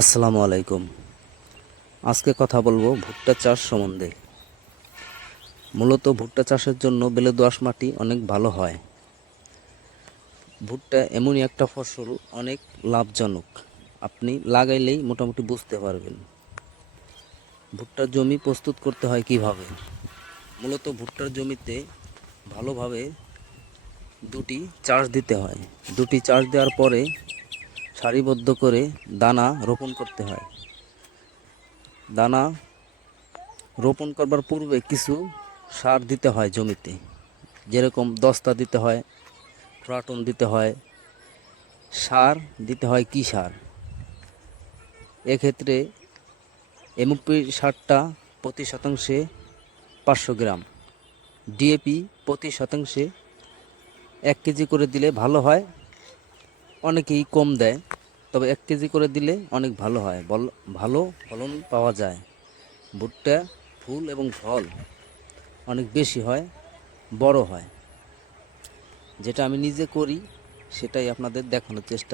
আসসালামু আলাইকুম। আজকে কথা বলবো ভুট্টা চাষ সম্বন্ধে। মূলত ভুট্টা চাষের জন্য বেলে দোআঁশ মাটি অনেক ভালো হয়। ভুট্টা এমনই একটা ফসল, অনেক লাভজনক। আপনি লাগাইলেই মোটামুটি বুঝতে পারবেন। ভুট্টার জমি প্রস্তুত করতে হয় কিভাবে। মূলত ভুট্টার জমিতে ভালোভাবে দুটি চাষ দিতে হয়। দুটি চাষ দেওয়ার পরে সারিবদ্ধ করে দানা রোপণ করতে হয়। দানা রোপণ করবার পূর্বে কিছু সার দিতে হয় জমিতে, যেরকম দস্তা দিতে হয়, ফ্রাটন দিতে হয়। সার দিতে হয় কি সার, এক্ষেত্রে এমওপি সারটা প্রতি শতাংশে 500 গ্রাম, ডিএপি প্রতি শতাংশে 1 কেজি করে দিলে ভালো হয়। অনেকেই কম দেয়, তবে 1 কেজি করে দিলে অনেক ভালো হয়, ভালো ফলন পাওয়া যায়। ভুট্টা ফুল এবং ফল অনেক বেশি হয়, বড় হয়। যেটা আমি নিজে করি সেটাই আপনাদের দেখানোর চেষ্টা